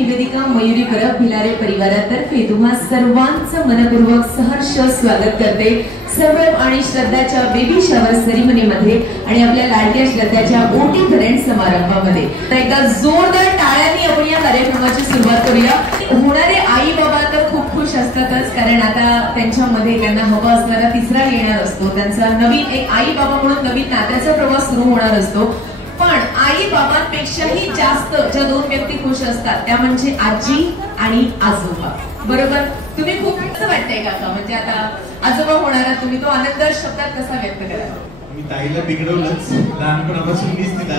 निवेदिका मयुरी परब भिलारे परिवारातर्फे तुम्हा सर्वांचं मनपूर्वक सहर्ष स्वागत करते सौरभ आणि श्रद्धाच्या बेबी शॉवर सेरेमनी मध्ये आणि आपल्या लाडक्या श्रद्धाच्या ओटी भरण समारंभामध्ये. तर एकदा जोरदार टाळ्यांनी आपण या कार्यक्रमाची सुरुवात करूया. होणारे आई बाबा तर खूप खुश असतातच, कारण आता त्यांच्यामध्ये त्यांना हवा असणारा तिसरा येणार असतो. त्यांचा नवीन एक आई बाबा म्हणून नवीन नात्याचा प्रवास सुरू होणार असतो. पण आई बाबांपेक्षाही जास्त ज्या दोन व्यक्ती खुश असतात त्या म्हणजे आजी आणि आजोबा. बरोबर? तुम्ही खूप कसं वाटतंय काका, म्हणजे आता आजोबा होणारा तुम्ही तो आनंद शब्दात कसा व्यक्त कराल? मी ताईला बिघडवलंच लहानपणापासून, मीच तिला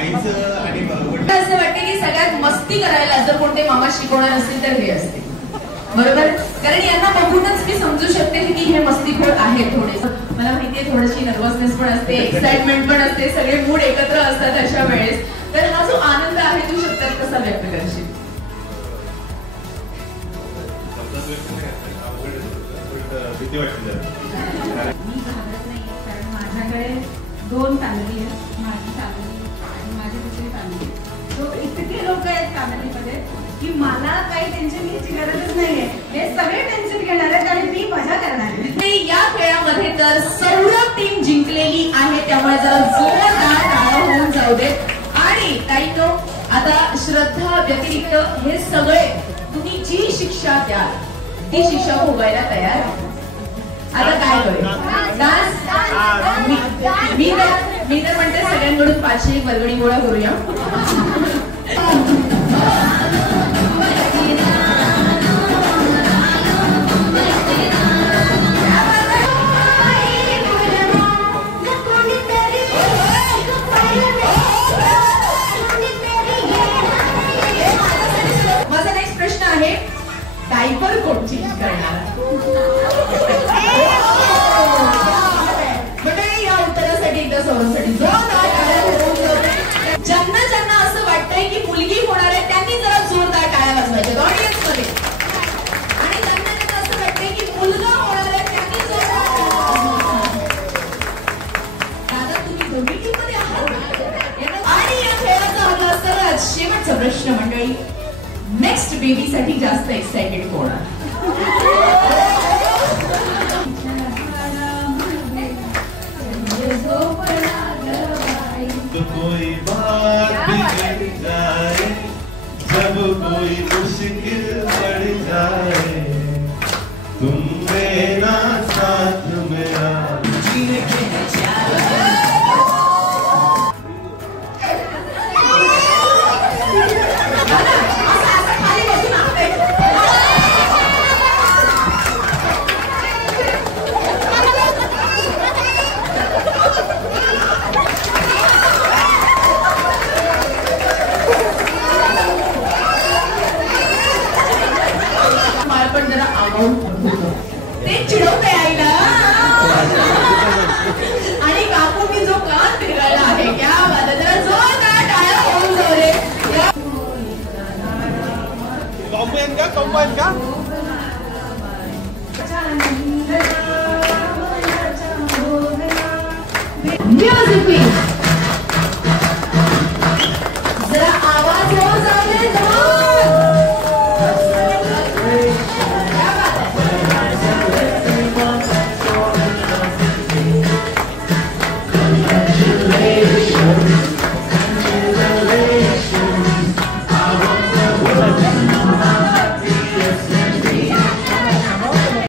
आईचं आणि असं वाटतं की सगळ्यात मस्ती करायला जर कोणते मामा शिकवणार असतील तर हे असते. बरोबर? कारण यांना बघूनच मी समजू शकते की हे मस्तीखोर आहेत थोडे. मला माहितीये थोडीशी नर्वसनेस पण असते, एक्साइटमेंट पण असते, सगळे मूड एकत्र असतात अशा वेळेस. तर हा जो आनंद आहे तू शब्दात कसा व्यक्त करशील? भीती वाटते. मी घाबरत नाही, कारण माझ्याकडे दोन फॅमिली आहेत, माझी फॅमिली आणि माझी दुसरी फॅमिली. तो इतके लोक आहेत फॅमिलीमध्ये की मला काही टेन्शन घ्यायची गरजच नाहीये. हे सगळे टेन्शन घेणार आहेत आणि मी मजा करणार आहे. या खेळामध्ये तर सौरभ टीम जिंकलेली आहे, त्यामुळे जरा जोरदार टाळ्या होऊन जाऊ दे. आणि काही लोक आता श्रद्धा व्यतिरिक्त हे सगळे तुम्ही जी शिक्षा द्याल ती शिक्षा भोगायला तयार आहे. आता काय करेल? मी तर म्हणते सगळ्यांकडून 501 वर्गणी गोळा करूया. माझा नेक्स्ट प्रश्न आहे, डायपर कोण चेंज करणार? या उत्तरासाठी एकदा सौरभसाठी जोरदार टाळ्या होऊन जाऊ. ज्यांना ज्यांना असं वाटतंय की मुलगी होणार आहे त्यांनी जरा जोरदार टाळ्या वाजवायच्या ऑडियन्स मध्ये. आणि ज्यांना ज्यांना असं वाटतंय की मुलगा होणार आहे त्यांनी जोरदार. दादा तुम्ही दोन्ही टीम मध्ये आहात. आणि या खेळाचा हा सर्वात शेवटचा प्रश्न मंडळी, नेक्स्ट बेबी साठी जास्त एक्साइटेड कोण आहे? तो कोई बात बिगड़ जाए, जब कोई मुश्किल बढ़ जाए, तुम मेरा साथ मेरा जीने के ते चिडवते आईला. आणि काकूंनी जो कान फिरवला आहे, क्या बात आहे. जरा जोरदार टाळ्या होऊन जाऊ रे. कॉम्बाईन का म्युझिक प्लीज. जरा आवाज होऊन जाऊ दे.